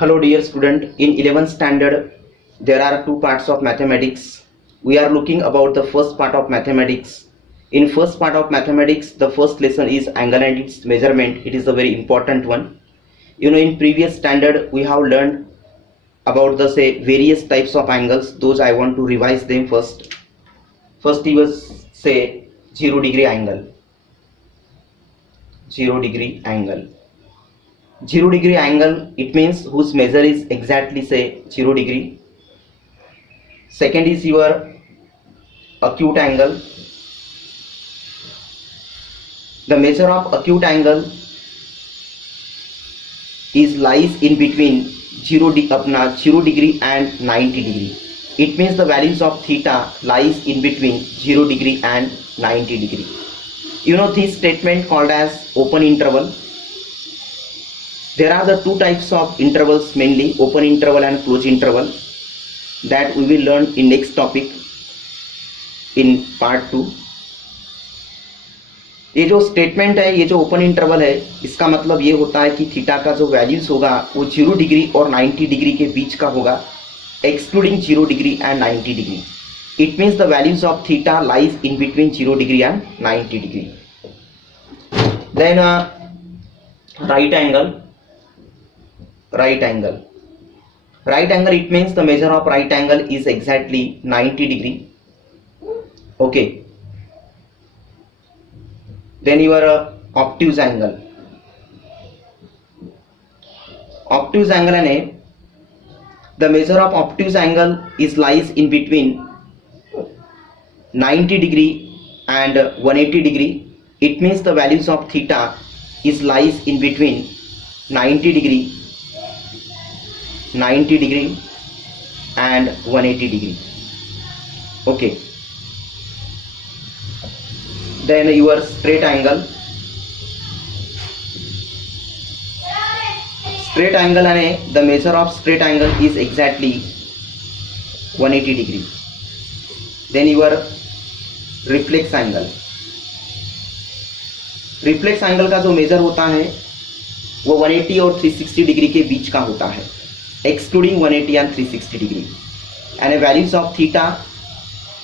Hello dear student, in 11th standard there are two parts of mathematics. We are looking about the first part of mathematics. In first part of mathematics, the first lesson is angle and its measurement. It is a very important one. In previous standard we have learned about the various types of angles. Those I want to revise them first. First was 0 degree angle. 0 degree angle. 0 degree angle, it means whose measure is exactly 0 degree. Second is your acute angle. The measure of acute angle is lies in between 0 degree and 90 degree. It means the values of theta lies in between 0 degree and 90 degree. This statement called as open interval. There are the two types of intervals mainly, open interval and closed interval, that we will learn in next topic in part 2. ये जो statement है, ये जो open interval है, इसका मतलब ये होता है कि थीटा का जो वैल्यूज होगा वो 0 डिग्री और 90 डिग्री के बीच का होगा, excluding 0 degree and 90 degree. It means the values of theta lies in between 0 degree and 90 degree. Then right angle, it means the measure of right angle is exactly 90 degree. Okay. Then your obtuse angle. Obtuse angle and the measure of obtuse angle is lies in between 90 degree and 180 degree. It means the values of theta is lies in between 90 degree and 180 degree. Okay. Then your straight angle. Straight angle and the measure of straight angle is exactly 180 degree. Then your reflex angle. Reflex angle का जो major होता है वो 180 और 360 degree के बीच का होता है, excluding 180 and 360 degree. And values of theta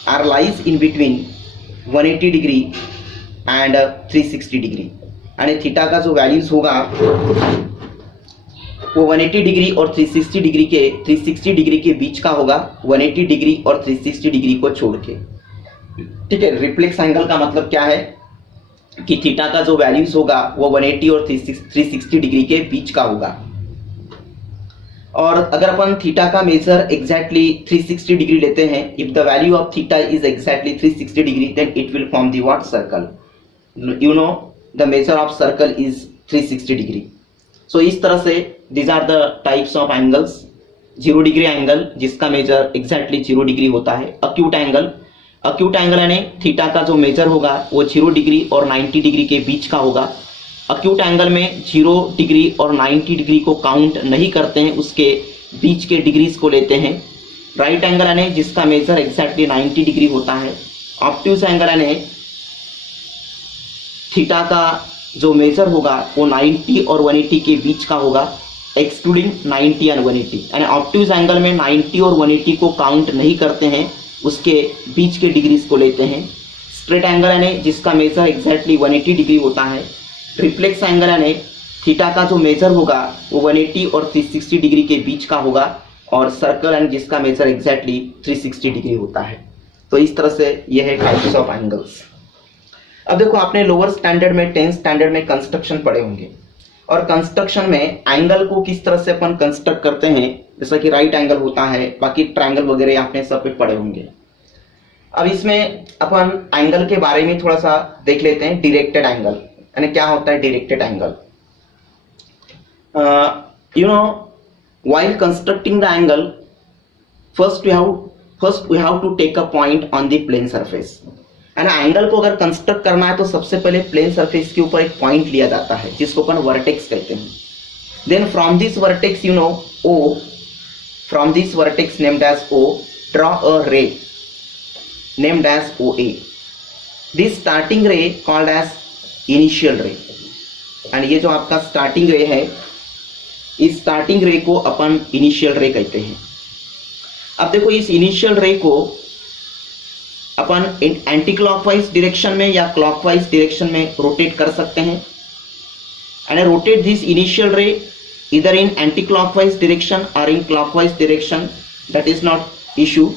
are lies in between 180 degree and 360 degree. And theta का जो वैल्यूज होगा वो 180 डिग्री और 360 डिग्री के बीच का होगा, 180 डिग्री और 360 डिग्री को छोड़ के. ठीक है. रिफ्लेक्स एंगल का मतलब क्या है कि थीटा का जो वैल्यूज होगा वो 180 और 360 डिग्री के बीच का होगा. और अगर अपन थीटा का मेजर एग्जैक्टली 360 डिग्री लेते हैं, if the value of theta is exactly 360 degree, then it will form the what circle. The measure of circle is 360 degree. So इस तरह से these are the types of angles. 0 degree angle जिसका measure exactly 0 degree होता है. Acute angle यानी theta का जो major होगा वो 0 डिग्री और 90 डिग्री के बीच का होगा. अक्यूट एंगल में 0 डिग्री और 90 डिग्री को काउंट नहीं करते हैं, उसके बीच के डिग्रीज को लेते हैं. राइट एंगल यानी जिसका मेजर एग्जैक्टली 90 डिग्री होता है. ऑब्ट्यूज एंगल यानी थीटा का जो मेजर होगा वो 90 और 180 के बीच का होगा, एक्सक्लूडिंग 90 एंड 180. यानी ऑब्ट्यूज एंगल में 90 और 180 को काउंट नहीं करते हैं, उसके बीच के डिग्रीज को लेते हैं. स्ट्रेट एंगल यानी जिसका मेजर एग्जैक्टली 180 डिग्री होता है. रिफ्लेक्स एंगल यानी थीटा का जो मेजर होगा वो 180 और 360 डिग्री के बीच का होगा, और सर्कल यानी जिसका मेजर एग्जैक्टली 360 डिग्री होता है. तो इस तरह से यह है टाइप्स ऑफ एंगल्स. अब देखो, आपने लोअर स्टैंडर्ड में 10th स्टैंडर्ड में कंस्ट्रक्शन पढ़े होंगे, और कंस्ट्रक्शन में एंगल को किस तरह से अपन कंस्ट्रक्ट करते हैं, जैसा कि राइट एंगल होता है, बाकी ट्रायंगल वगैरह आपने सब पे पढ़े होंगे. अब इसमें अपन एंगल के बारे में थोड़ा सा देख लेते हैं. डायरेक्टेड एंगल यानी क्या होता है directed angle. While constructing the angle, first we have to take a point on the plane surface. And angle को अगर कंस्ट्रक्ट करना है तो सबसे पहले प्लेन सरफेस के ऊपर एक पॉइंट लिया जाता है जिसको अपन वर्टेक्स कहते हैं. Then from this vertex O, from this vertex named as O, draw a ray named as OA. This starting ray called as initial ray. And ये जो आपका स्टार्टिंग रे है इस स्टार्टिंग रे को अपन इनिशियल रे कहते हैं। अब देखो इस इनिशियल रे को अपन एंटी क्लॉकवाइज डायरेक्शन में या क्लॉकवाइज डायरेक्शन में रोटेट कर सकते हैं। एंड रोटेट दिस इनिशियल रे इधर इन एंटी क्लॉकवाइज डायरेक्शन और in clockwise direction, that is not issue.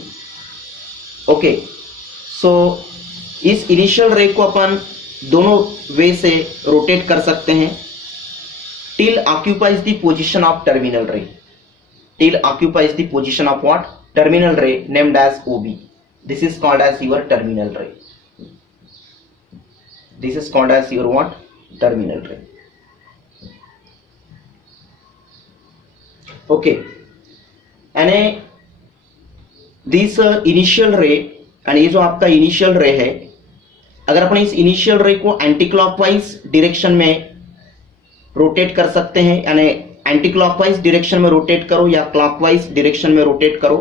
Okay, so इस इनिशियल रे को अपन दोनों वे से रोटेट कर सकते हैं till occupies the position of terminal ray, till occupies the position of what? Terminal ray named as OB. This is called as your terminal ray. This is called as your what? Terminal ray. Okay, and this initial ray, and ये जो आपका initial ray है, अगर अपन इस initial ray को anti clockwise direction में rotate कर सकते हैं, यानी एंटी क्लॉकवाइज डायरेक्शन में रोटेट करो या क्लॉकवाइज डायरेक्शन में रोटेट करो,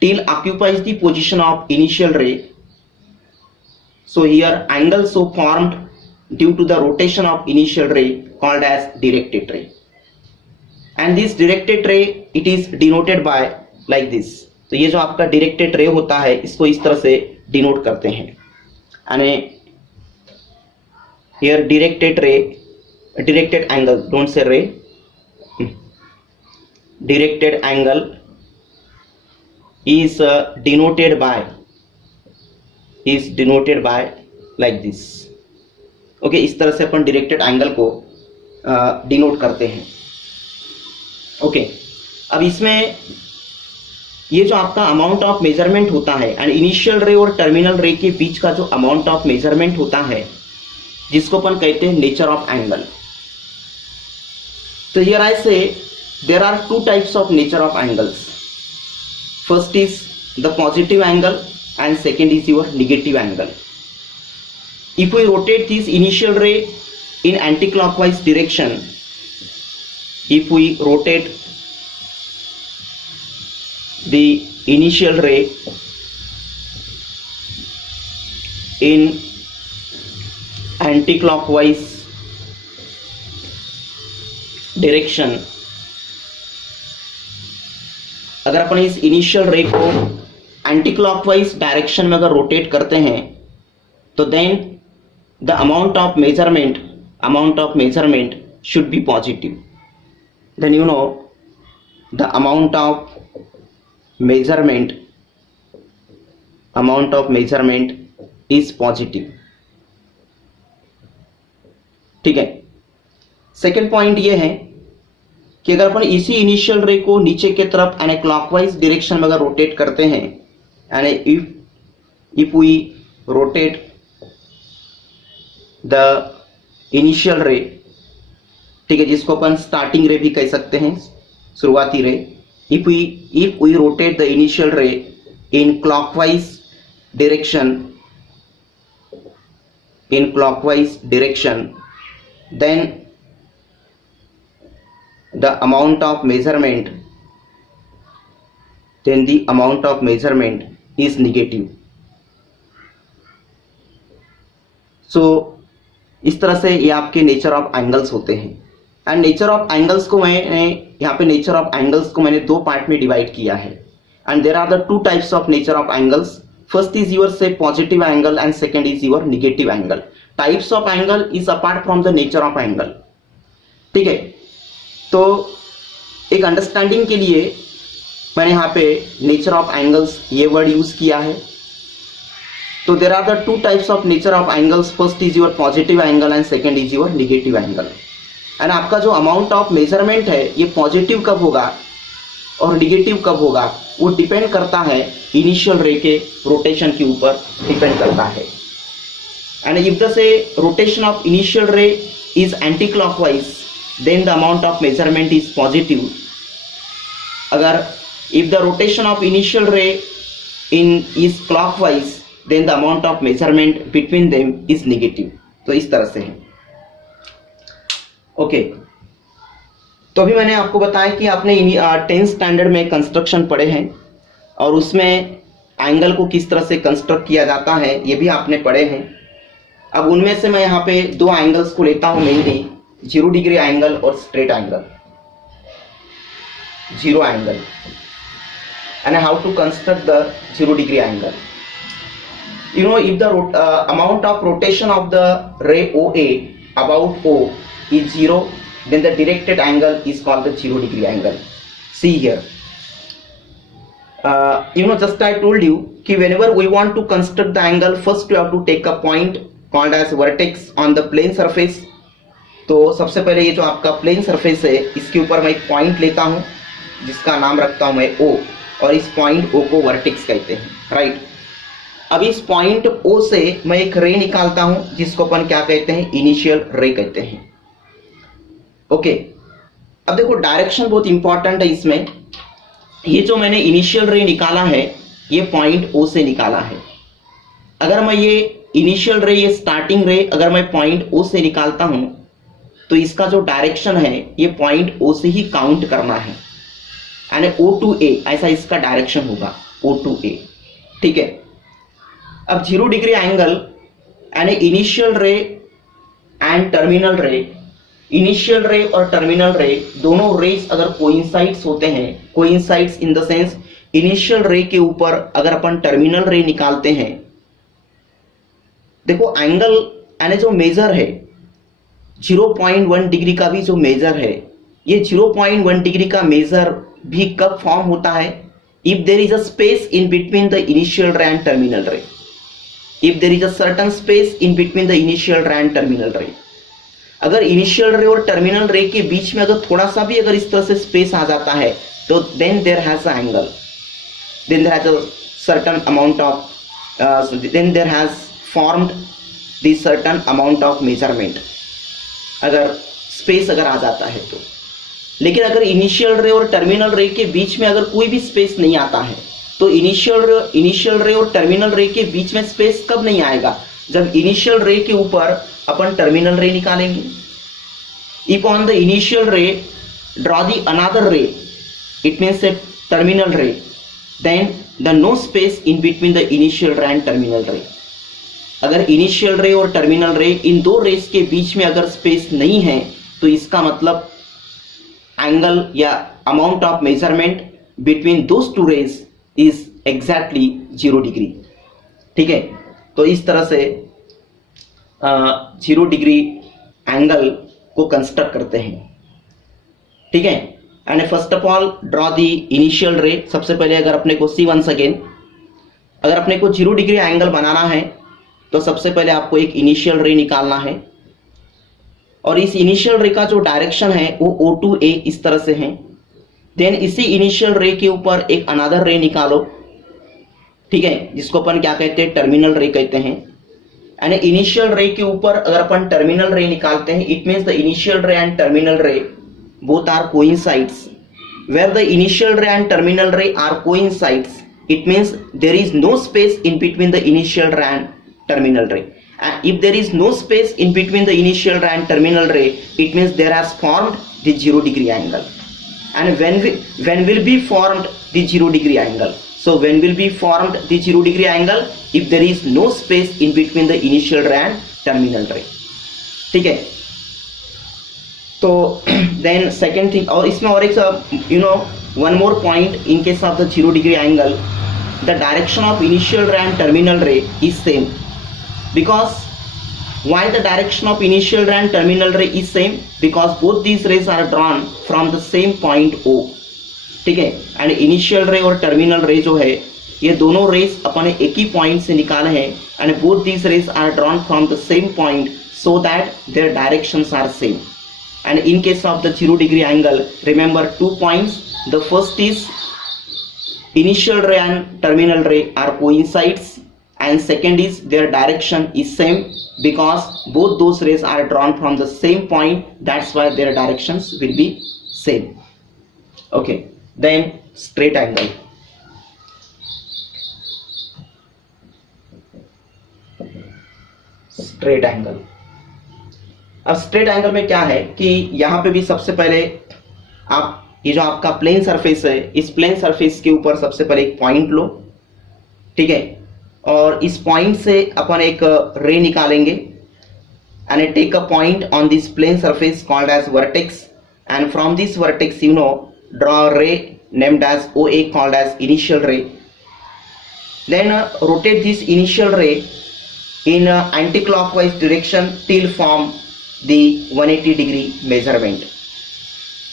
till occupies the position of initial ray. So here angle so formed due to the rotation of initial ray called as directed ray, and this directed ray it is denoted by like this. तो ये जो आपका directed रे होता है इसको इस तरह से डिनोट करते हैं, यानी हियर डायरेक्टेड रे, directed angle, don't say ray, directed angle is denoted by like this. okay, इस तरह से अपन डायरेक्टेड एंगल को डिनोट करते हैं। ओके, अब इसमें ये जो आपका अमाउंट ऑफ मेजरमेंट होता है एंड इनिशियल रे और टर्मिनल रे के बीच का जो अमाउंट ऑफ मेजरमेंट होता है जिसको अपन कहते हैं nature of angle. So here I say there are two types of nature of angles. First is the positive angle and second is your negative angle. If we rotate this initial ray in anti-clockwise direction, if we rotate the initial ray in anti-clockwise direction, अगर अपन इस initial ray को anti clockwise direction में अगर rotate करते हैं तो then the amount of measurement should be positive. Then you know the amount of measurement is positive. ठीक है, सेकेंड पॉइंट ये है कि अगर अपन इसी इनिशियल रे को नीचे के तरफ यानी क्लॉकवाइज डायरेक्शन में अगर रोटेट करते हैं, यानी if we rotate the initial ray, ठीक है, जिसको अपन स्टार्टिंग रे भी कह सकते हैं, शुरुआती ray, if we rotate the initial ray in clockwise direction, then the amount of measurement is negative. So इस तरह से ये आपके नेचर ऑफ एंगल्स होते हैं। एंड नेचर ऑफ एंगल्स को मैंने यहाँ पे दो पार्ट में डिवाइड किया है। And there are the two types of nature of angles. First is your say positive angle and second is your negative angle. Types of angle is apart from the nature of angle. ठीक है, तो एक understanding के लिए मैंने यहाँ पे nature of angles ये वर्ड यूज किया है। तो there are the two types of nature of angles. First is your positive angle and second is your negative angle. And आपका जो अमाउंट ऑफ मेजरमेंट है ये पॉजिटिव कब होगा और नेगेटिव कब होगा वो डिपेंड करता है इनिशियल रे के रोटेशन के ऊपर डिपेंड करता है। एंड इफ द से rotation of initial ray is anti clockwise then the amount of measurement is positive. अगर if the rotation of initial ray is clockwise then the amount of measurement between them is negative. तो इस तरह से है। Okay, तो अभी मैंने आपको बताया कि आपने 10th स्टैंडर्ड में कंस्ट्रक्शन पढ़े हैं और उसमें एंगल को किस तरह से कंस्ट्रक्ट किया जाता है ये भी आपने पढ़े हैं। अब उनमें से मैं यहाँ पे दो एंगल्स को लेता हूँ मेनली, 0 डिग्री एंगल और straight angle. zero angle. And how to construct the 0 degree angle? You know, if the amount of rotation of the ray OA about O is 0, then the directed angle is called the 0 degree angle. See here. You know, just I told you कि whenever we want to construct the angle, first you have to take a point called as vertex on the plane surface. तो सबसे पहले ये जो आपका plane surface है, इसके ऊपर मैं एक पॉइंट लेता हूँ जिसका नाम रखता हूँ मैं O, और इस पॉइंट O को वर्टेक्स कहते हैं, राइट। अब इस पॉइंट O से मैं एक रे निकालता हूँ जिसको अपन क्या कहते हैं, इनिशियल रे कहते हैं। ओके, अब देखो डायरेक्शन बहुत इंपॉर्टेंट है इसमें। ये जो मैंने इनिशियल रे निकाला है, ये पॉइंट O से निकाला है। अगर मैं ये इनिशियल रे, ये स्टार्टिंग रे अगर मैं पॉइंट O से निकालता हूँ तो इसका जो डायरेक्शन है ये पॉइंट O से ही काउंट करना है, यानी O to A, ऐसा इसका डायरेक्शन होगा, O to A, ठीक है। अब 0 डिग्री एंगल यानी इनिशियल रे एंड टर्मिनल रे, इनिशियल रे और टर्मिनल रे दोनों रेस अगर कोइंसाइड्स होते हैं, coincides in the sense initial रे के ऊपर अगर अपन टर्मिनल रे निकालते हैं, देखो एंगल यानी जो मेजर है 0.1 डिग्री का भी जो मेजर है, ये 0.1 डिग्री का मेजर भी कब फॉर्म होता है, if there is a space in between the initial ray and terminal रे, if there is a certain space in between the initial ray and terminal ray. अगर इनिशियल रे और terminal रे के बीच में अगर थोड़ा सा भी अगर इस तरह से स्पेस आ जाता है तो then there has a angle, then there has a certain amount of then there has formed the certain amount of measurement, अगर स्पेस अगर आ जाता है तो। लेकिन अगर इनिशियल रे और टर्मिनल रे के बीच में अगर कोई भी स्पेस नहीं आता है तो इनिशियल रे और टर्मिनल रे के बीच में स्पेस कब नहीं आएगा, जब इनिशियल रे के ऊपर अपन टर्मिनल रे निकालेंगे। If on the initial ray draw the another ray, it means a terminal ray, then the no space in between the initial ray and terminal ray. अगर इनिशियल रे और terminal रे इन दो रेस के बीच में अगर space नहीं है तो इसका मतलब एंगल या amount of measurement between those two rays is exactly 0 degree, ठीक है। तो इस तरह से 0 डिग्री एंगल को कंस्ट्रक्ट करते हैं, ठीक है। And first of all draw the initial रे। सबसे पहले अगर अपने को सी वंस अगेन, अगर अपने को 0 डिग्री एंगल बनाना है तो सबसे पहले आपको एक इनिशियल रे निकालना है, और इस इनिशियल रे का जो डायरेक्शन है वो O to A इस तरह से है। देन इसी इनिशियल रे के ऊपर एक अनदर रे निकालो, ठीक है, जिसको अपन क्या कहते हैं, टर्मिनल रे कहते हैं। यानी इनिशियल रे के ऊपर अगर अपन टर्मिनल रे निकालते हैं, it means the initial ray and terminal ray both are coincides. Where the initial ray and terminal ray are coincides, it means there is no space in between the initial ray and terminal ray. If there is no space in between the initial ray and terminal ray, it means there has formed the 0 degree angle. And when will be formed the 0 degree angle? So when will be formed the 0 degree angle? If there is no space in between the initial ray and terminal ray, ठीक है। तो then second thing, और इसमें और एक you know one more point in case of the 0 degree angle, the direction of initial ray and terminal ray is same. Because why the direction of initial ray and terminal ray is same? Because both these rays are drawn from the same point O, ठीक है। And initial ray और terminal रे जो है ये दोनों race अपने एक ही पॉइंट से निकाले हैं, and both these rays are drawn from the same point so that their directions are same. And in case of the 0 degree angle, remember 2 points. The first is initial ray and terminal ray are coincides, and second is their direction is same because both those rays are drawn from the same point, that's why their directions will be same. Okay, then straight angle. Straight angle. अब straight angle में क्या है कि यहाँ पे भी सबसे पहले आप ये जो आपका प्लेन सरफेस है, इस प्लेन सरफेस के ऊपर सबसे पहले एक पॉइंट लो, ठीक है, और इस पॉइंट से अपन एक रे निकालेंगे, and take a point on this plane surface called as vertex, and from this vertex you know draw a ray named as OA called as initial ray. Then rotate this initial ray in anti-clockwise direction till form the 180 degree measurement.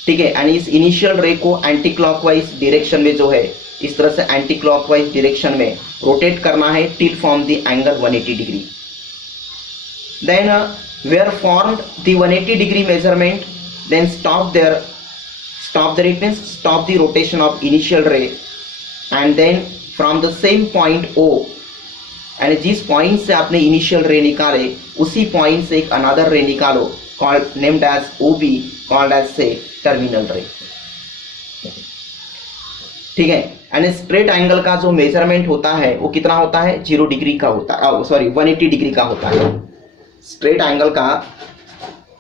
ठीक है, यानी इस initial ray को anti clockwise direction में जो है इस तरह से एंटी क्लॉकवाइज डायरेक्शन में रोटेट करना है till form the angle 180 degree. Then where formed the 180 degree measurement, then stop there it means stop the rotation of initial ray, and then from the same point O, यानी जिस point से आपने initial रे निकाले उसी point से एक another रे निकालो called named as OB called as say terminal रे. ठीक है, यानी स्ट्रेट एंगल का जो मेजरमेंट होता है वो कितना होता है, 0 डिग्री का होता है, सॉरी 180 डिग्री का होता है. स्ट्रेट एंगल का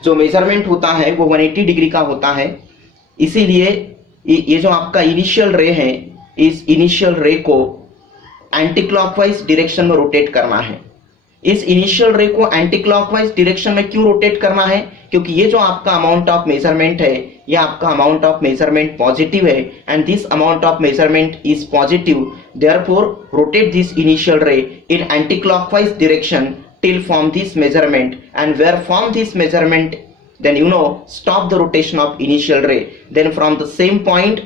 जो मेजरमेंट होता है वो 180 डिग्री का होता है. इसीलिए ये जो आपका इनिशियल रे है, इस इनिशियल रे को एंटी क्लॉकवाइज डायरेक्शन में रोटेट करना है. इस इनिशियल रे को एंटी क्लॉकवाइज डायरेक्शन में क्यों रोटेट करना है, क्योंकि ये जो आपका अमाउंट ऑफ मेजरमेंट है ये आपका अमाउंट ऑफ मेजरमेंट पॉजिटिव है, and this amount of measurement is positive. Therefore rotate this initial ray in anti clockwise direction till form this measurement, and where form this measurement, then stop the rotation of initial ray, then from the same point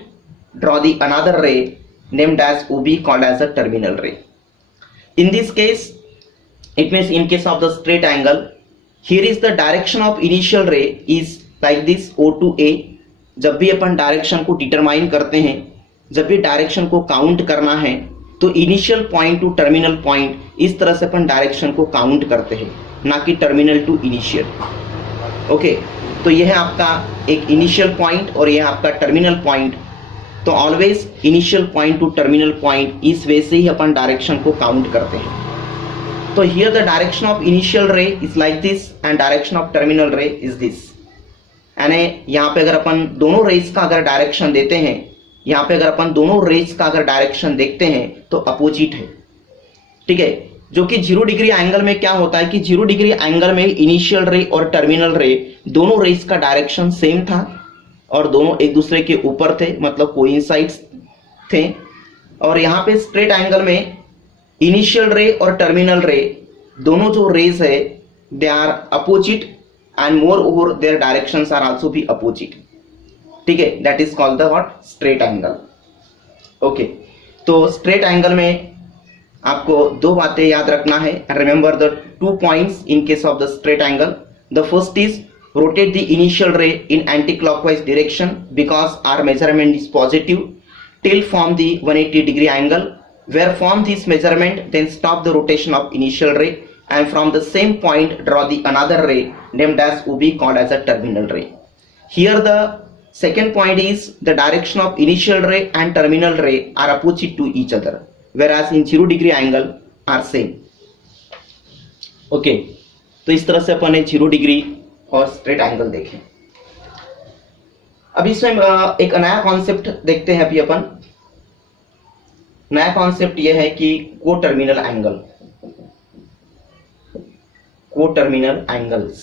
draw the another ray named as OB called as a terminal ray. In this case, it means in case of the straight angle, here is the direction of initial ray is like this O to A. जब भी अपन direction को determine करते हैं, जब भी direction को count करना है तो initial point to terminal point इस तरह से अपन डायरेक्शन को काउंट करते हैं, ना कि टर्मिनल टू इनिशियल. ओके, तो यह है आपका एक इनिशियल पॉइंट और यह आपका टर्मिनल पॉइंट. तो always initial point to terminal point इस वे से ही अपन डायरेक्शन को काउंट करते हैं. तो here the direction of initial ray is like this and direction of terminal ray is this. यानी यहाँ पे अगर अपन दोनों रेस का अगर डायरेक्शन देते हैं, यहाँ पे अगर अपन दोनों रेस का अगर डायरेक्शन देखते हैं तो अपोजिट है. ठीक है, जो कि 0 डिग्री एंगल में क्या होता है कि 0 डिग्री एंगल में इनिशियल रे और टर्मिनल रे दोनों रेस का डायरेक्शन सेम था और दोनों एक दूसरे के ऊपर थे, मतलब कोइंसाइड्स थे. और यहाँ पे स्ट्रेट एंगल में इनिशियल रे और टर्मिनल रे दोनों जो रेस है they are opposite and moreover their directions are also भी अपोजिट. ठीक है, that is called the what, straight angle. Okay, तो स्ट्रेट एंगल में आपको दो बातें याद रखना है. Remember the 2 points in case of the straight angle. The first is rotate the initial ray in anti clockwise direction because our measurement is positive till form the 180 degree angle. Where form this measurement, then stop the rotation of initial ray, and from the same point draw the another ray named as OB called as a terminal ray. Here the second point is the direction of initial ray and terminal ray are opposite to each other, whereas in 0 degree angle are same. Okay, तो इस तरह से अपन ने 0 degree और straight angle देखें. अभी इसमें एक नया कॉन्सेप्ट देखते हैं. अभी अपन नया कॉन्सेप्ट यह है कि को टर्मिनल एंगल, को टर्मिनल एंगल्स.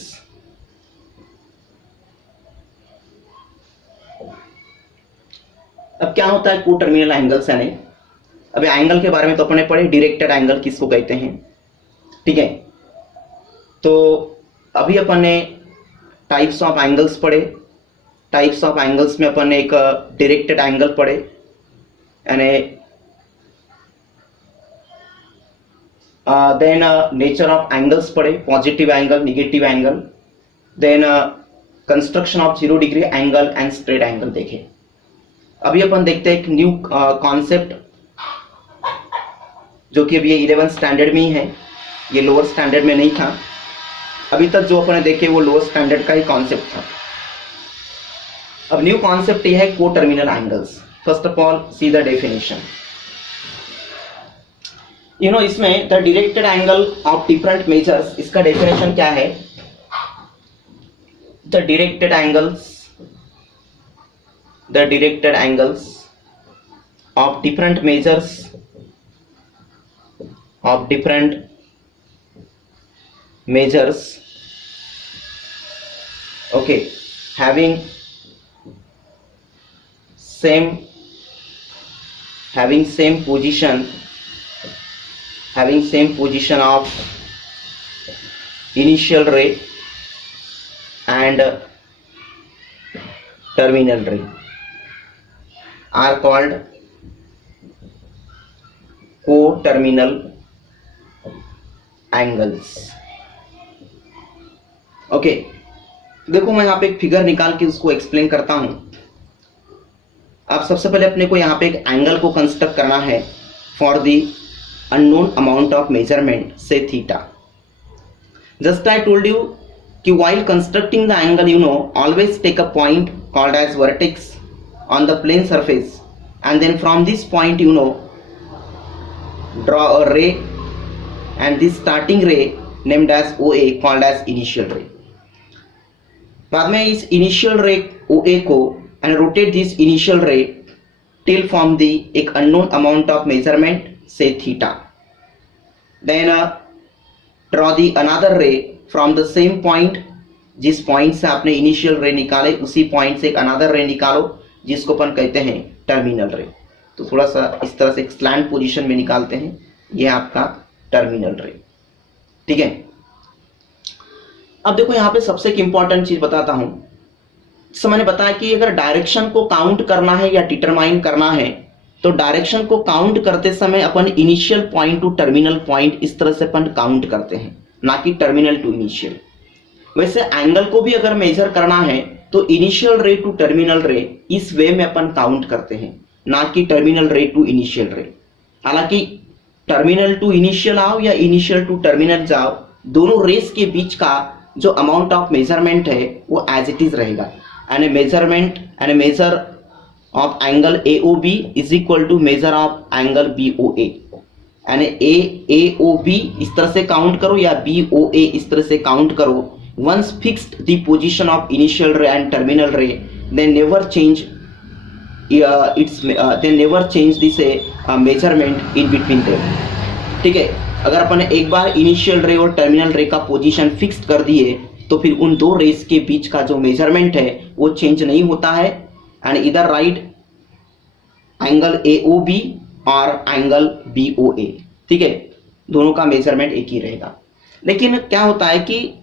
अब क्या होता है को टर्मिनल एंगल्स यानी, अभी एंगल के बारे में तो अपने पढ़े, डायरेक्टेड एंगल किसको कहते हैं. ठीक है, तो अभी अपन ने टाइप्स ऑफ एंगल्स पढ़े. टाइप्स ऑफ एंगल्स में अपन ने एक डायरेक्टेड एंगल पढ़े, यानी देन नेचर ऑफ एंगल्स पढ़े, positive angle, negative angle, then construction of 0 degree angle and straight angle देखे. अभी अपन देखते हैं एक न्यू कॉन्सेप्ट जो कि अभी ये 11th स्टैंडर्ड में ही है, ये लोअर स्टैंडर्ड में नहीं था. अभी तक जो अपन ने देखे वो लोअर स्टैंडर्ड का ही कॉन्सेप्ट था. अब न्यू कॉन्सेप्ट ये है को terminal angles. First of all see the definition. इसमें the directed angle of different measures, इसका डेफिनेशन क्या है. The directed angles of different measures okay, having same position of initial ray and terminal ray are called co-terminal angles. Okay, देखो मैं यहाँ पे एक figure निकाल के उसको एक्सप्लेन करता हूं. अब सबसे पहले अपने को यहाँ पे एक एंगल को कंस्ट्रक्ट करना है for the unknown amount of measurement say theta. Just I told you कि while constructing the angle, you know, always take a point called as vertex on the plane surface, and then from this point, you know, draw a ray, and this starting ray named as OA called as initial ray. बाद में इस initial ray OA को and rotate this initial ray till form the एक unknown amount of measurement say theta. Then draw the another ray from the same point. जिस point से आपने initial रे निकाले उसी पॉइंट से एक अनदर रे निकालो जिसको अपन कहते हैं टर्मिनल रे. तो थोड़ा सा इस तरह से एक स्लैंट पोजीशन में निकालते हैं. यह आपका टर्मिनल रे. ठीक है. अब देखो यहाँ पे सबसे एक इंपॉर्टेंट चीज बताता हूं. जैसे मैंने बताया कि अगर डायरेक्शन को काउंट करना है या डिटरमाइन करना है तो डायरेक्शन को काउंट करते समय अपन initial point to terminal point इस तरह से अपन काउंट करते हैं, ना कि टर्मिनल टू इनिशियल. वैसे एंगल को भी अगर मेजर करना है तो इनिशियल रे टू टर्मिनल रे इस वे में अपन काउंट करते हैं, ना कि टर्मिनल रे टू इनिशियल रे. हालांकि टर्मिनल टू इनिशियल आओ या इनिशियल टू टर्मिनल जाओ, दोनों रेस के बीच का जो अमाउंट ऑफ मेजरमेंट है वो एज इट इज रहेगा. And measure of angle AOB is equal to measure of angle BOA. यानी AOB इस तरह से काउंट करो या BOA इस तरह से काउंट करो. Once fixed the position of initial ray and terminal ray, then never change this measurement in between them. ठीक है. अगर अपन एक बार इनिशियल रे और टर्मिनल रे का पोजीशन फिक्स्ड कर दिए तो फिर उन दो रेस के बीच का जो मेजरमेंट है वो चेंज नहीं होता है. एंड इधर राइट एंगल AOB और एंगल BOA. ठीक है. दोनों का मेजरमेंट एक ही रहेगा. लेकिन क्या होता है कि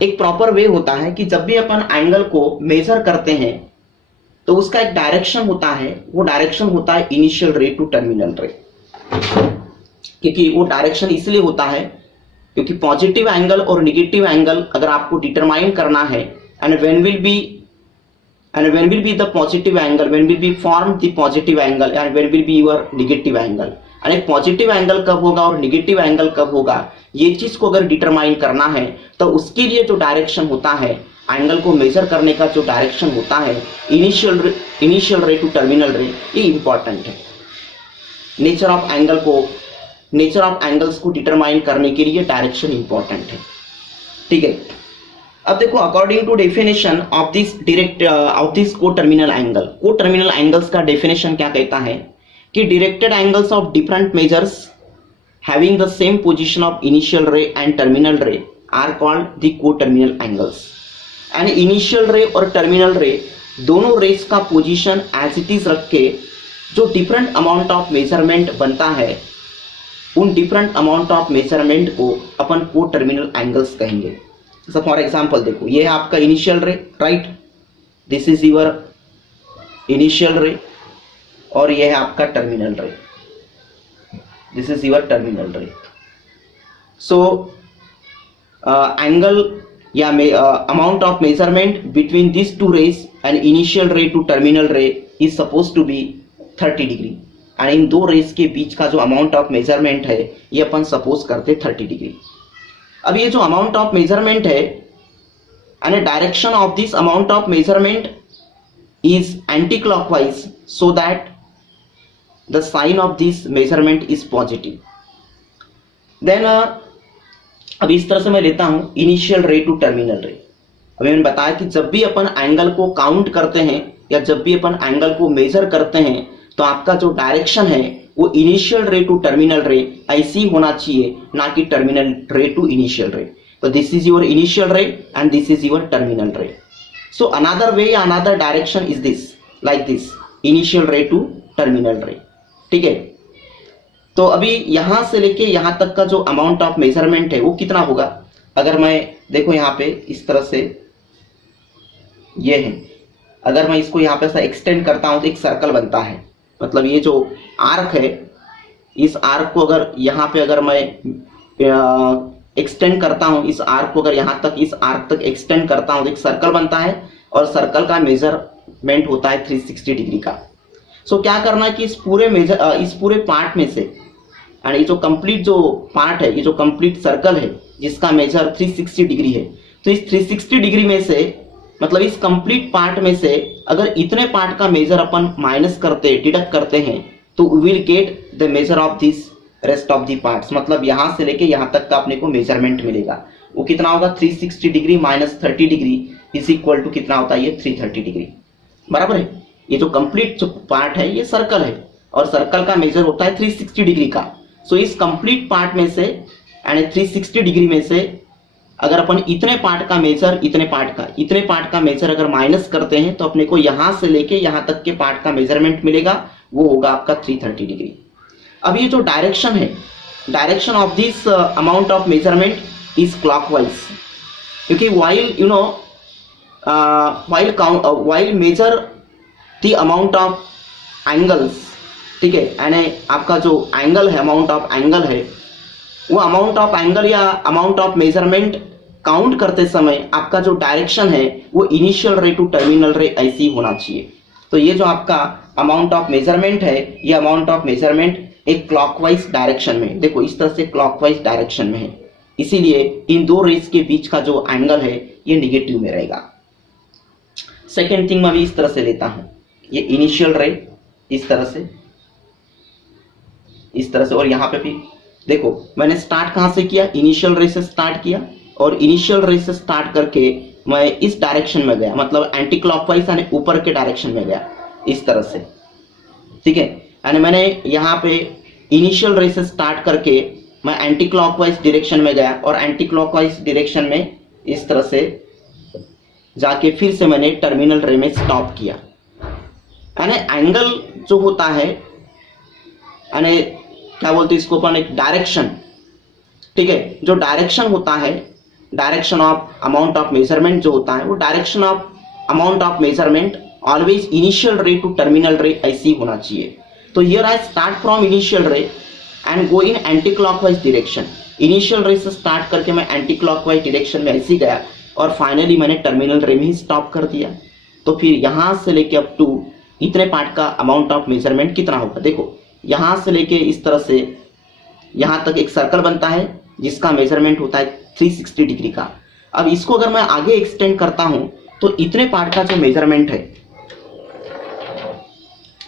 एक प्रॉपर वे होता है कि जब भी अपन एंगल को मेजर करते हैं तो उसका एक डायरेक्शन होता है. वो डायरेक्शन होता है इनिशियल रे टू टर्मिनल रे. क्योंकि वो डायरेक्शन इसलिए होता है क्योंकि पॉजिटिव एंगल और निगेटिव एंगल अगर आपको डिटरमाइन करना है, and when will be the positive angle, when will be form the positive angle and when will be your negative angle. and एक पॉजिटिव एंगल कब होगा और निगेटिव एंगल कब होगा, ये चीज को अगर डिटरमाइन करना है तो उसके लिए जो डायरेक्शन होता है, एंगल को मेजर करने का जो डायरेक्शन होता है इनिशियल रे टू टर्मिनल रे, ये इंपॉर्टेंट है. नेचर ऑफ एंगल्स को डिटरमाइन करने के लिए डायरेक्शन इंपॉर्टेंट है. ठीक है. अब देखो according to definition of this को टर्मिनल एंगल्स का डेफिनेशन क्या कहता है कि directed angles of different measures having the same position of initial ray and terminal ray are called the को terminal angles. And initial ray और terminal रे दोनों रेस का पोजीशन एज इट इज रख के जो डिफरेंट अमाउंट ऑफ मेजरमेंट बनता है, उन डिफरेंट अमाउंट ऑफ मेजरमेंट को अपन को टर्मिनल एंगल्स कहेंगे. So फॉर एग्जाम्पल देखो, ये है आपका इनिशियल रे, right. This is your initial ray और ये है आपका टर्मिनल रे. This is your terminal ray. So angle या amount of measurement between this two rays and initial ray to terminal ray is suppose to be 30 degree. And in दो रेस के बीच का जो अमाउंट ऑफ मेजरमेंट है ये अपन सपोज करते 30 डिग्री. अब ये जो अमाउंट ऑफ मेजरमेंट है and direction of this amount of measurement is anti clockwise, so that the sign of this measurement is positive. Then अब इस तरह से मैं लेता हूं इनिशियल रे टू टर्मिनल रे. अभी मैंने बताया कि जब भी अपन एंगल को काउंट करते हैं या जब भी अपन एंगल को मेजर करते हैं तो आपका जो डायरेक्शन है वो initial ray to terminal ray ऐसी होना चाहिए, ना कि टर्मिनल रे टू इनिशियल रे. तो this is your initial ray and this is your terminal ray. So another way या another direction is this, like this. Initial ray to terminal रे। ठीक है, तो अभी यहां से लेके यहां तक का जो अमाउंट ऑफ मेजरमेंट है वो कितना होगा? अगर मैं देखो यहाँ पे इस तरह से ये है, अगर मैं इसको यहाँ पे ऐसा एक्सटेंड करता हूं तो एक सर्कल बनता है। मतलब ये जो आर्क है, इस आर्क को अगर यहाँ पे अगर मैं एक्सटेंड करता हूं, इस आर्क को अगर यहाँ तक इस आर्क तक एक्सटेंड करता हूं तो एक सर्कल बनता है, और सर्कल का मेजरमेंट होता है 360 डिग्री का। सो क्या करना है कि इस पूरे पार्ट में से, एंड ये जो कंप्लीट जो पार्ट है, ये जो कंप्लीट सर्कल है जिसका मेजर 360 डिग्री है, तो इस 360 डिग्री में से, मतलब इस कंप्लीट पार्ट में से अगर इतने पार्ट का मेजर अपन माइनस करते, डिडक्ट करते हैं, तो we will get the measure of this rest of the parts. मतलब यहां से लेके यहां तक का अपने को मेजरमेंट मिलेगा। वो कितना होगा? 360 degree minus 30 degree is equal to कितना होता है? ये 330 डिग्री। बराबर है। ये जो कंप्लीट जो पार्ट है ये सर्कल है, और सर्कल का मेजर होता है 360 डिग्री का। सो इस कंप्लीट पार्ट में से एंड 360 डिग्री में से अगर अपन इतने पार्ट का मेजर, इतने पार्ट का मेजर अगर माइनस करते हैं, तो अपने को यहां से लेके यहां तक के पार्ट का मेजरमेंट मिलेगा, वो होगा आपका 330 डिग्री। अब ये जो डायरेक्शन है, direction of this amount of measurement is clockwise, क्योंकि while measure the amount of angles, ठीक है, यानी आपका जो एंगल है, अमाउंट ऑफ एंगल है, वो अमाउंट ऑफ एंगल या अमाउंट ऑफ मेजरमेंट काउंट करते समय आपका जो डायरेक्शन है वो initial ray to terminal ray ऐसी होना चाहिए। तो ये जो आपका अमाउंट ऑफ मेजरमेंट है, ये अमाउंट ऑफ मेजरमेंट एक क्लॉकवाइज डायरेक्शन में, देखो इस तरह से क्लॉकवाइज डायरेक्शन में है, इसीलिए इन दो रेस के बीच का जो एंगल है ये निगेटिव में रहेगा। सेकेंड थिंग मैं भी इस तरह से लेता हूं, ये इनिशियल रे इस तरह से, और यहां पे भी देखो मैंने स्टार्ट कहां से किया? इनिशियल रे से स्टार्ट किया, और इनिशियल रे से स्टार्ट करके मैं इस डायरेक्शन में गया, मतलब एंटी क्लॉकवाइज यानी ऊपर के डायरेक्शन में गया इस तरह से। ठीक है, यानी मैंने यहाँ पे इनिशियल रे से स्टार्ट करके मैं एंटी क्लॉकवाइज डायरेक्शन में गया, और एंटी क्लॉकवाइज डायरेक्शन में इस तरह से जाके फिर से मैंने टर्मिनल रे में स्टॉप किया। यानी एंगल जो होता है, यानी क्या बोलते हैं इसको अपन, एक डायरेक्शन, ठीक है, जो डायरेक्शन होता है, direction of amount of measurement जो होता है, वो direction of amount of measurement always initial ray to terminal ray ऐसी होना चाहिए। तो here I start from initial ray and go in anti clockwise direction. Initial ray से स्टार्ट करके मैं एंटी क्लॉकवाइज डायरेक्शन में ऐसे गया, और फाइनली मैंने टर्मिनल रे में ही स्टॉप कर दिया। तो फिर यहां से लेके अप टू इतने पार्ट का अमाउंट ऑफ मेजरमेंट कितना होगा? देखो यहां से लेके इस तरह से यहां तक एक सर्कल बनता है जिसका मेजरमेंट होता है 360 डिग्री का। अब इसको अगर मैं आगे एक्सटेंड करता हूं तो इतने पार्ट का जो मेजरमेंट है,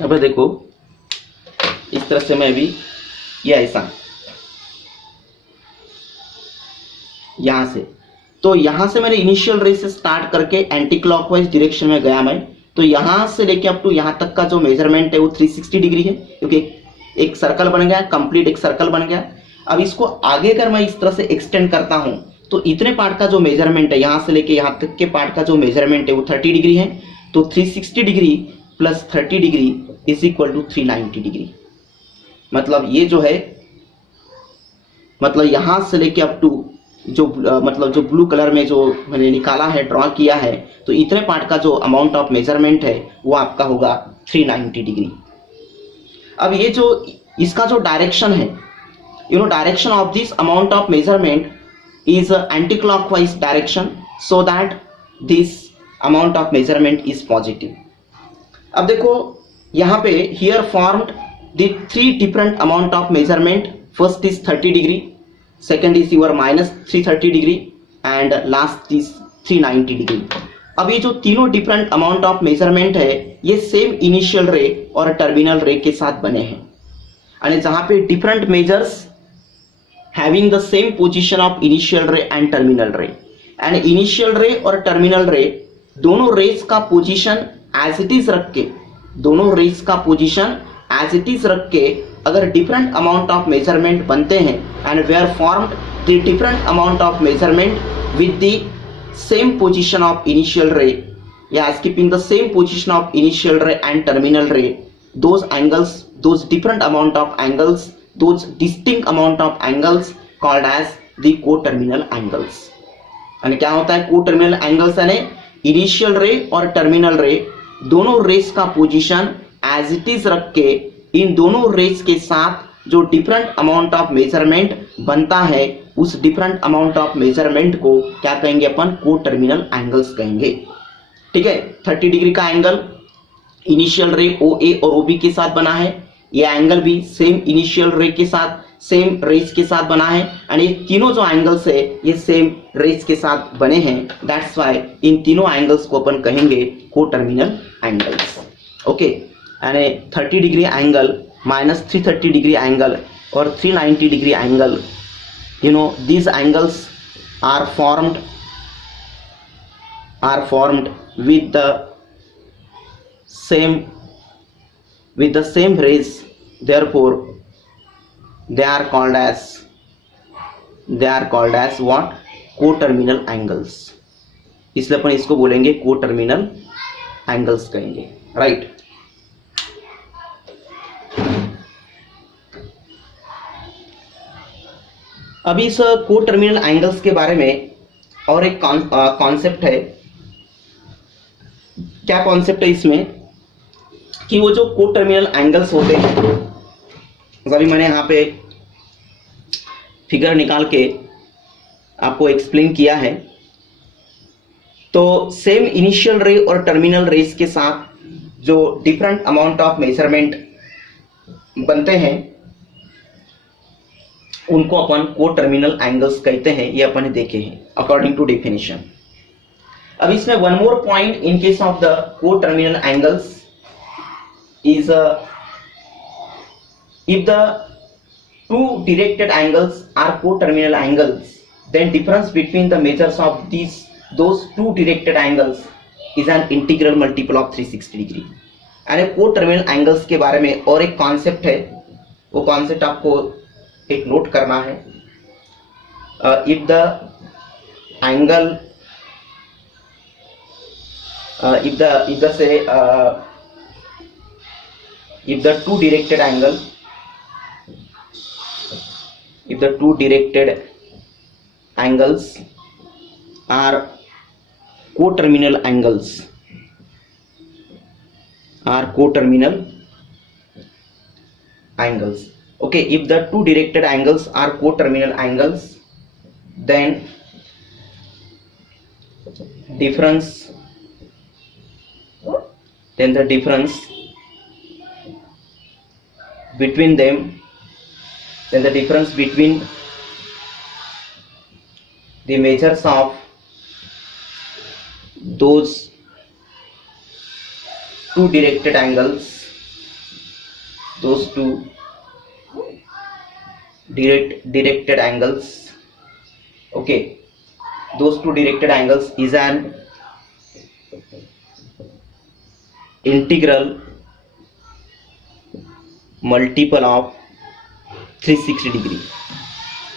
अब देखो इस तरह से मैं भी ये ऐसा यहां से, तो यहां से मैंने इनिशियल रे से स्टार्ट करके एंटी क्लॉकवाइज डायरेक्शन में गया मैं, तो यहां से लेके अप टू यहां तक का जो मेजरमेंट है वो 360 डिग्री है, क्योंकि एक सर्कल बन गया, कंप्लीट एक सर्कल बन गया। अब इसको आगे अगर मैं इस तरह से एक्सटेंड करता हूं तो इतने पार्ट का जो मेजरमेंट है, यहां से लेके यहां तक के पार्ट का जो मेजरमेंट है वो 30 डिग्री है। तो 360 degree plus 30 degree is equal to 390 degree. मतलब ये जो है, मतलब यहां से लेके अप टू जो मतलब जो ब्लू कलर में जो मैंने निकाला है, ड्रॉ किया है, तो इतने पार्ट का जो अमाउंट ऑफ मेजरमेंट है वो आपका होगा 390 डिग्री। अब ये जो इसका जो डायरेक्शन है, direction of this amount of measurement is anti-clockwise direction, so that this amount of measurement is positive. अब देखो यहाँ पे here formed the three different amount of measurement. First is 30 degree, second is your minus 330 degree, and last is 390 degree. अब ये जो तीनों different amount of measurement है, ये same initial ray और terminal ray के साथ बने हैं, और जहाँ पे different measures having the same position of initial ray and terminal ray, and initial ray और terminal ray दोनों rays का position as it is रख के, दोनों rays का position as it is रख के अगर different amount of measurement बनते हैं, and were formed the different amount of measurement with the same position of initial ray, या keeping the same position of initial ray and terminal रे, those angles, those different amount of angles, those distinct amount of angles called as the co-terminal angles. यानी क्या होता है co-terminal angles? यानी initial ray और terminal रे दोनों rays का पोजीशन एज इट इज रख के इन दोनों रेस के साथ जो डिफरेंट अमाउंट ऑफ मेजरमेंट बनता है उस डिफरेंट अमाउंट ऑफ मेजरमेंट को क्या कहेंगे अपन? को-टर्मिनल एंगल्स कहेंगे। ठीक है, 30 डिग्री का एंगल इनिशियल रे OA और OB के साथ बना है, ये एंगल भी सेम इनिशियल रे के साथ सेम रेस के साथ बना है, और ये तीनों जो एंगल्स है ये सेम रेस के साथ बने हैं। दैट्स व्हाई इन तीनों एंगल्स को अपन कहेंगे को-टर्मिनल एंगल्स। ओके, यानी 30 degree angle minus 330 degree angle और 390 degree angle, you know these angles are formed with the same rays, therefore they are called as what? co-terminal angles। इसलिए अपन इसको बोलेंगे co-terminal angles कहेंगे, right. अभी इस co-terminal angles के बारे में और एक कॉन्सेप्ट है। क्या कॉन्सेप्ट है इसमें कि वो जो को-टर्मिनल एंगल्स होते हैं, अभी मैंने यहाँ पे फिगर निकाल के आपको एक्सप्लेन किया है। तो सेम इनिशियल रे और टर्मिनल रेस के साथ जो डिफरेंट अमाउंट ऑफ मेजरमेंट बनते हैं उनको अपन को-टर्मिनल एंगल्स कहते हैं, ये अपन ने देखे हैं अकॉर्डिंग टू डेफिनेशन। अब इसमें one more point in case of the coterminal angles is if the two directed angles are co-terminal angles, then difference between the measures of those two directed angles is an integral multiple of 360 degree। यानी co-terminal angles के बारे में और एक concept है, वो concept आपको एक नोट करना है। if the angle if the two directed angles are co-terminal angles, okay, if the two directed angles are co-terminal angles, then the difference between them, then the difference between the measures of those two directed angles, those two directed angles, okay, those two directed angles is an integral multiple of 360 degree.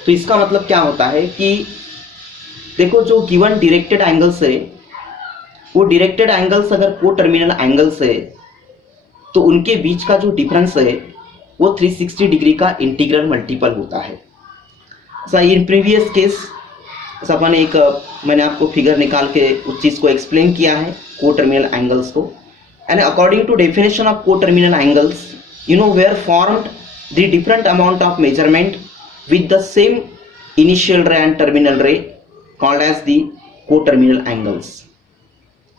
तो इसका मतलब क्या होता है कि देखो जो given directed angles है वो डायरेक्टेड एंगल्स अगर को-टर्मिनल एंगल्स है तो उनके बीच का जो डिफरेंस है वो 360 डिग्री का इंटीग्रल मल्टीपल होता है। इन प्रीवियस केस अपन एक मैंने आपको फिगर निकाल के उस चीज़ को एक्सप्लेन किया है को-टर्मिनल एंगल्स को। And according to definition of coterminal angles, you know, were formed the different amount of measurement with the same initial ray and terminal ray called as the co-terminal angles।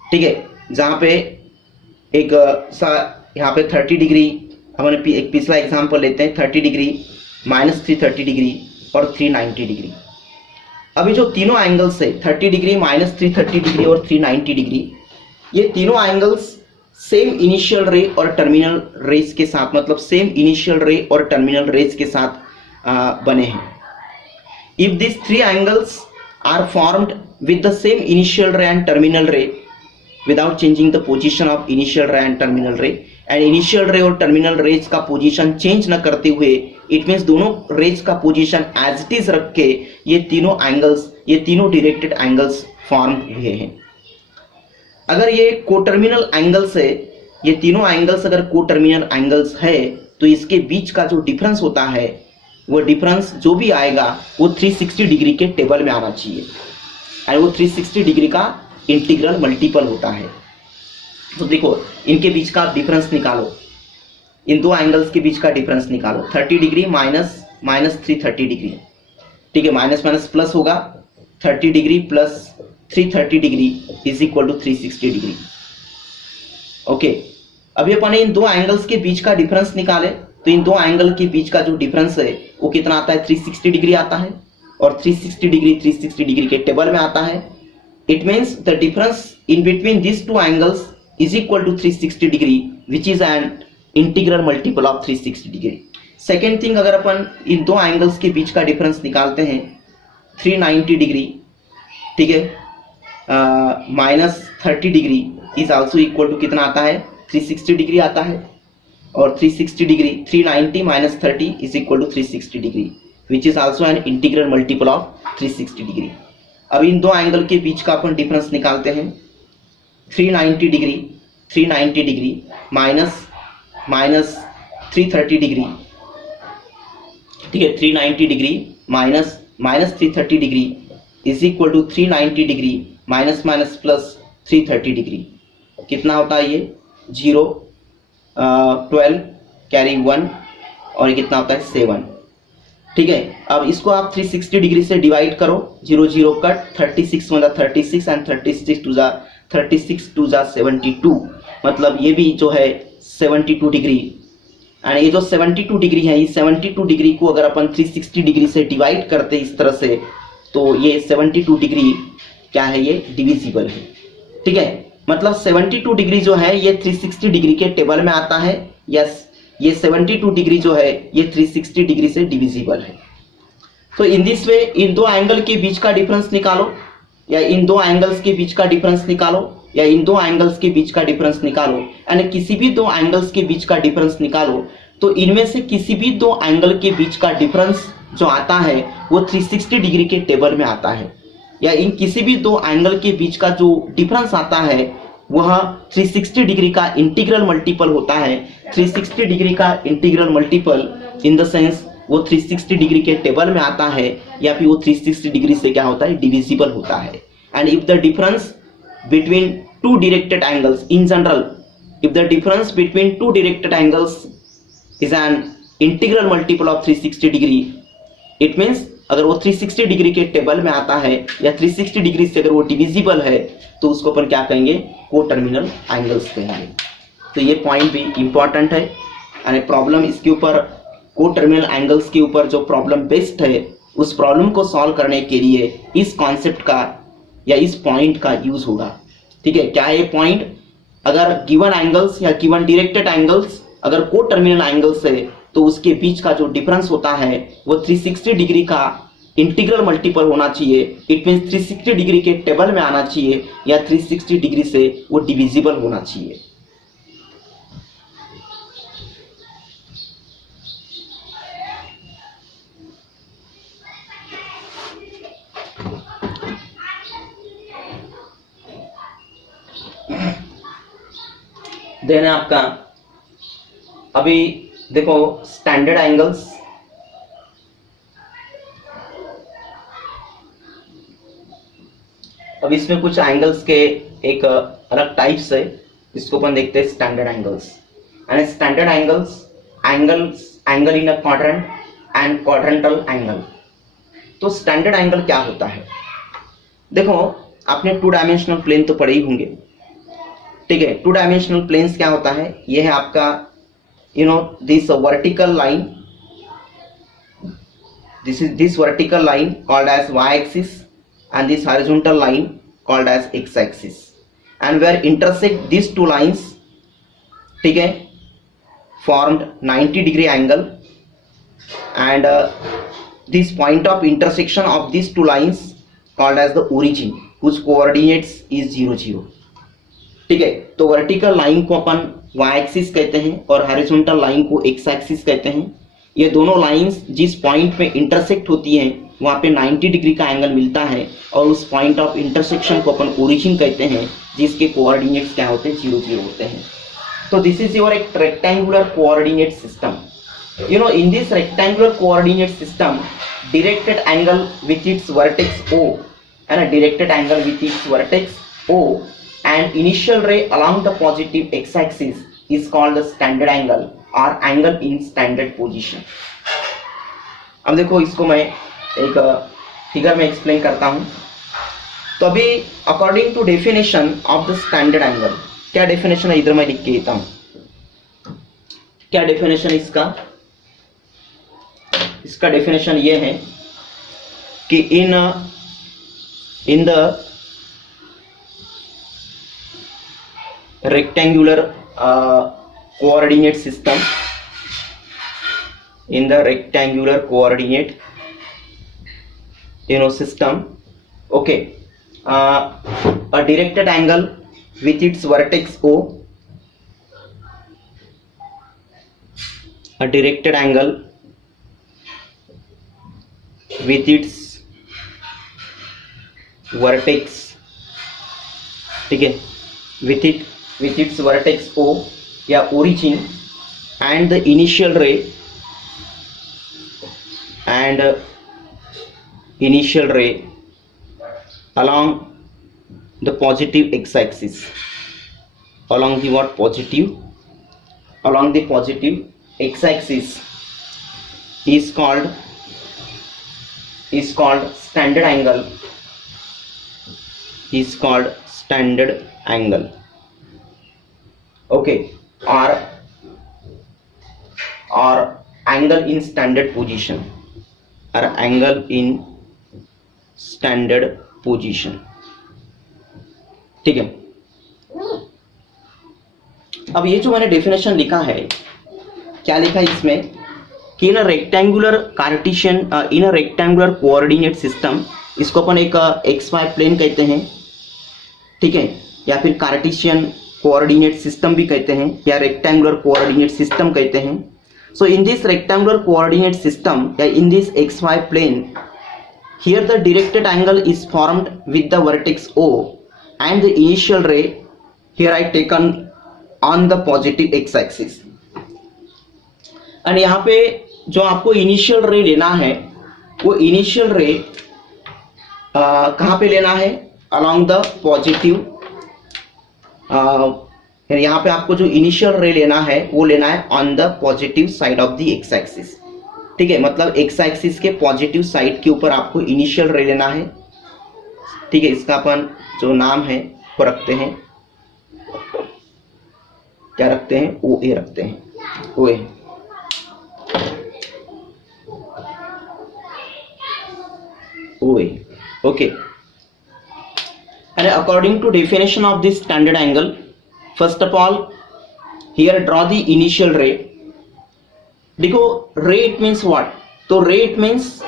ठीक है, जहाँ पे एक यहाँ पे 30 degree, हम एक पिछला एग्जांपल लेते हैं, 30 डिग्री माइनस 330 डिग्री और 390 डिग्री। अभी जो तीनों एंगल्स है 30 डिग्री माइनस 330 डिग्री और 390 डिग्री, ये तीनों एंगल्स सेम इनिशियल रे और टर्मिनल रेस के साथ, मतलब सेम इनिशियल रे और टर्मिनल रेस के साथ बने हैं। If this three angles are formed with the same initial ray and terminal ray without changing the position of initial ray and terminal ray, and initial ray और terminal rays का position change न करते हुए, it means दोनों rays का position as it is रख के ये तीनों डायरेक्टेड एंगल्स फॉर्म हुए हैं। अगर ये कोटर्मिनल एंगल्स है, ये तीनों एंगल्स अगर कोटर्मिनल एंगल्स है तो इसके बीच का जो डिफरेंस होता है वो डिफरेंस जो भी आएगा वो 360 डिग्री के टेबल में आना चाहिए, और वो 360 डिग्री का इंटीग्रल मल्टीपल होता है। तो देखो इनके बीच का डिफरेंस निकालो, इन दो एंगल्स के बीच का डिफरेंस निकालो, 30 डिग्री माइनस 330 डिग्री, ठीक है, माइनस माइनस प्लस होगा, 30 degree plus 330 degree is equal to 360 degree. Okay, अभी अपन इन दो एंगल्स के बीच का डिफरेंस निकाले तो इन दो एंगल के बीच का जो डिफरेंस है वो कितना आता है, 360 डिग्री आता है, और 360 डिग्री के टेबल में आता है। It means the difference in between this two angles is equal to 360 degree which is an integral multiple of 360 degree. Second thing, अगर अपन इन दो एंगल्स के बीच का डिफरेंस निकालते हैं 390 डिग्री, ठीक है, minus 30 degree is also equal to कितना आता है, 360 डिग्री आता है, और 360 degree 390 minus 30 is equal to 360 degree which is also an integral multiple of 360 degree. अब इन दो एंगल के बीच का अपन डिफरेंस निकालते हैं, 390 डिग्री माइनस 330 डिग्री, ठीक है, 390 degree minus 330 degree is equal to 390 degree minus plus 330 degree, कितना होता है ये 0, 12 कैरी 1, और ये कितना होता है 7, ठीक है। अब इसको आप 360 डिग्री से डिवाइड करो, 0 0 कट, 36 मतलब 36 एंड 36 टू जा 72, मतलब ये भी जो है 72 डिग्री, एंड ये जो 72 डिग्री है, ये 72 डिग्री को अगर अपन 360 डिग्री से डिवाइड करते इस तरह से तो ये 72 डिग्री क्या है, ये डिविजिबल है, ठीक है। मतलब 72 डिग्री जो है ये 360 डिग्री के टेबल में आता है, यस, ये 72 डिग्री जो है ये 360 डिग्री से डिविजिबल है। तो इन दिस वे इन दो एंगल के बीच का डिफरेंस निकालो, या इन दो एंगल्स के बीच का डिफरेंस निकालो, या इन दो एंगल्स के बीच का डिफरेंस निकालो, एंड किसी भी दो एंगल्स के बीच का डिफरेंस निकालो, तो इनमें से किसी भी दो एंगल के बीच का डिफरेंस जो आता है वो 360 डिग्री के टेबल में आता है, या इन किसी भी दो एंगल के बीच का जो डिफरेंस आता है वह 360 डिग्री का इंटीग्रल मल्टीपल होता है। 360 डिग्री का integral multiple in the sense वो 360 डिग्री के टेबल में आता है, या फिर वो 360 डिग्री से क्या होता है, डिविजिबल होता है। And if the difference between two directed angles in general, if the difference between two directed angles is an integral multiple of 360 degree, it means अगर वो 360 डिग्री के टेबल में आता है या 360 डिग्री से अगर वो डिविजिबल है तो उसको अपन क्या कहेंगे, कोटर्मिनल एंगल्स कहेंगे। तो ये पॉइंट भी इंपॉर्टेंट है, यानी प्रॉब्लम इसके ऊपर कोटर्मिनल एंगल्स के ऊपर जो प्रॉब्लम बेस्ड है उस प्रॉब्लम को सॉल्व करने के लिए इस कॉन्सेप्ट का या इस पॉइंट का यूज होगा, ठीक है। क्या है ये पॉइंट, अगर गिवन एंगल्स या गिवन डायरेक्टेड एंगल्स अगर कोटर्मिनल एंगल्स है तो उसके बीच का जो डिफरेंस होता है वो 360 डिग्री का इंटीग्रल मल्टीपल होना चाहिए। इट मीन्स 360 डिग्री के टेबल में आना चाहिए, या 360 डिग्री से वो डिविजिबल होना चाहिए। देन है आपका, अभी देखो स्टैंडर्ड एंगल्स, अब इसमें कुछ एंगल्स के एक अलग टाइप्स है, इसको अपन देखते हैं standard angles. And standard angle in a quadrant and quadrantal angle. तो स्टैंडर्ड एंगल क्या होता है, देखो आपने 2 डायमेंशनल प्लेन तो पढ़े ही होंगे, ठीक है। 2 डायमेंशनल प्लेन्स क्या होता है, ये है आपका this vertical line, this vertical line called as y-axis, and this horizontal line called as x-axis, and where intersect these two lines, ठीक है, formed 90 degree angle, and this point of intersection of these two lines called as the origin, whose coordinates is 0 0, ठीक है। तो vertical line को अपन y axis कहते हैं और horizontal line को x एक्सिस कहते हैं। ये दोनों लाइंस जिस पॉइंट में इंटरसेक्ट होती हैं वहाँ पे 90 डिग्री का एंगल मिलता है और उस पॉइंट ऑफ इंटरसेक्शन को अपन ओरिजिन कहते हैं, जिसके कोऑर्डिनेट्स क्या होते हैं, 0 0 होते हैं। तो दिस इज योर एक rectangular coordinate system. You know, in this rectangular coordinate system, directed angle with its vertex O and a directed angle with its vertex O and initial ray along the positive x-axis is called the standard angle or angle in standard position. अब देखो, इसको मैं एक figure में explain करता हूँ। तो अभी according to definition of the standard angle, क्या डेफिनेशन है इधर मैं लिख के देता हूँ। क्या डेफिनेशन है इसका? इसका डेफिनेशन ये है कि in the rectangular coordinate system, in the rectangular coordinate system, okay, a directed angle with its vertex O, a directed angle with its vertex, ठीक है, with its vertex O या origin and the initial ray along the positive x-axis, along the what? Along the positive x-axis is called standard angle, okay, or angle in standard position, ठीक है। अब ये जो मैंने definition लिखा है, क्या लिखा है इसमें कि इन रेक्टेंगुलर कार्टेशियन, इन रेक्टेंगुलर कोऑर्डिनेट सिस्टम, इसको अपन एक XY प्लेन कहते हैं, ठीक है, या फिर कार्टेशियन कोऑर्डिनेट सिस्टम भी कहते हैं, या रेक्टेंगुलर कोऑर्डिनेट सिस्टम कहते हैं। So in this rectangular coordinate system, in this XY plane, here the directed angle is formed with the vertex O and the initial ray here I taken on the positive x-axis. And यहाँ पे जो आपको initial रे लेना है, वो initial रे कहाँ पे लेना है? along the positive, यहाँ पे आपको जो इनिशियल रे लेना है वो लेना है on the positive side of the x axis, ठीक है, मतलब एक्स एक्सिस के पॉजिटिव साइड के ऊपर आपको इनिशियल रे लेना है, ठीक है। इसका अपन जो नाम है वो रखते हैं, क्या रखते हैं? ओ ए रखते हैं, O A. Okay, and according to definition of this standard angle, first of all here draw the initial ray। देखो ray it means what? तो ray it means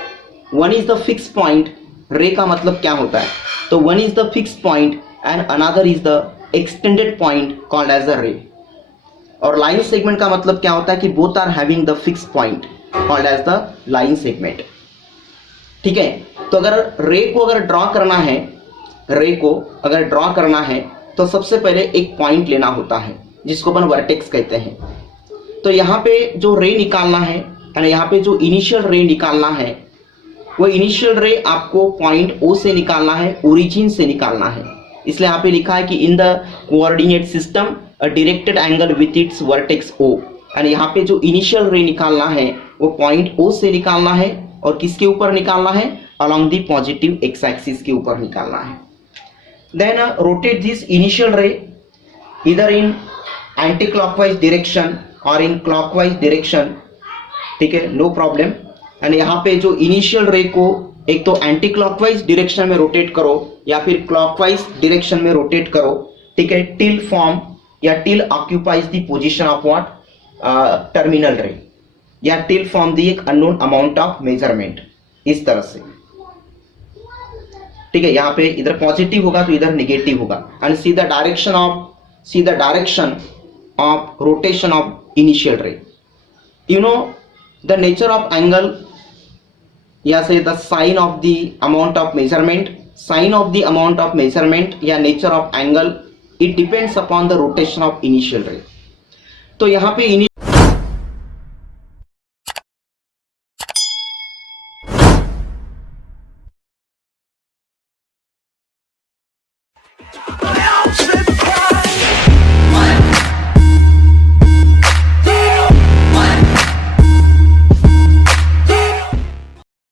one is the fixed point। ray का मतलब क्या होता है? तो one is the fixed point and another is the extended point called as a ray। और line segment का मतलब क्या होता है कि both are having the fixed point called as the line segment, ठीक है। तो अगर ray को अगर ड्रॉ करना है तो सबसे पहले एक पॉइंट लेना होता है जिसको अपन वर्टेक्स कहते हैं। तो यहाँ पे जो रे निकालना है, यानी यहाँ पे जो इनिशियल रे निकालना है, वो इनिशियल रे आपको पॉइंट O से निकालना है, ओरिजिन से निकालना है। इसलिए यहाँ पे लिखा है कि in the coordinate system a directed angle with its vertex O, यानी यहाँ पे जो इनिशियल रे निकालना है वो पॉइंट O से निकालना है और किसके ऊपर निकालना है? Along the positive x axis के ऊपर निकालना है। Then rotate this initial ray either in anti-clockwise direction or in clockwise direction, ठीक है, नो प्रॉब्लम। एंड यहाँ पे जो इनिशियल रे को एक तो एंटी क्लॉकवाइज डायरेक्शन में रोटेट करो या फिर क्लॉकवाइज डायरेक्शन में रोटेट करो, ठीक है, टिल फॉर्म या till occupies the position of what? Terminal रे, या टिल फॉर्म द एक अननोन अमाउंट ऑफ मेजरमेंट, इस तरह से, ठीक है। यहाँ पे इधर पॉजिटिव होगा तो इधर नेगेटिव होगा। And see the direction of rotation of initial ray. You know the nature of angle या say the sign of the amount of measurement, sign of the amount of measurement या nature of angle, it depends upon the rotation of initial ray. तो यहाँ पे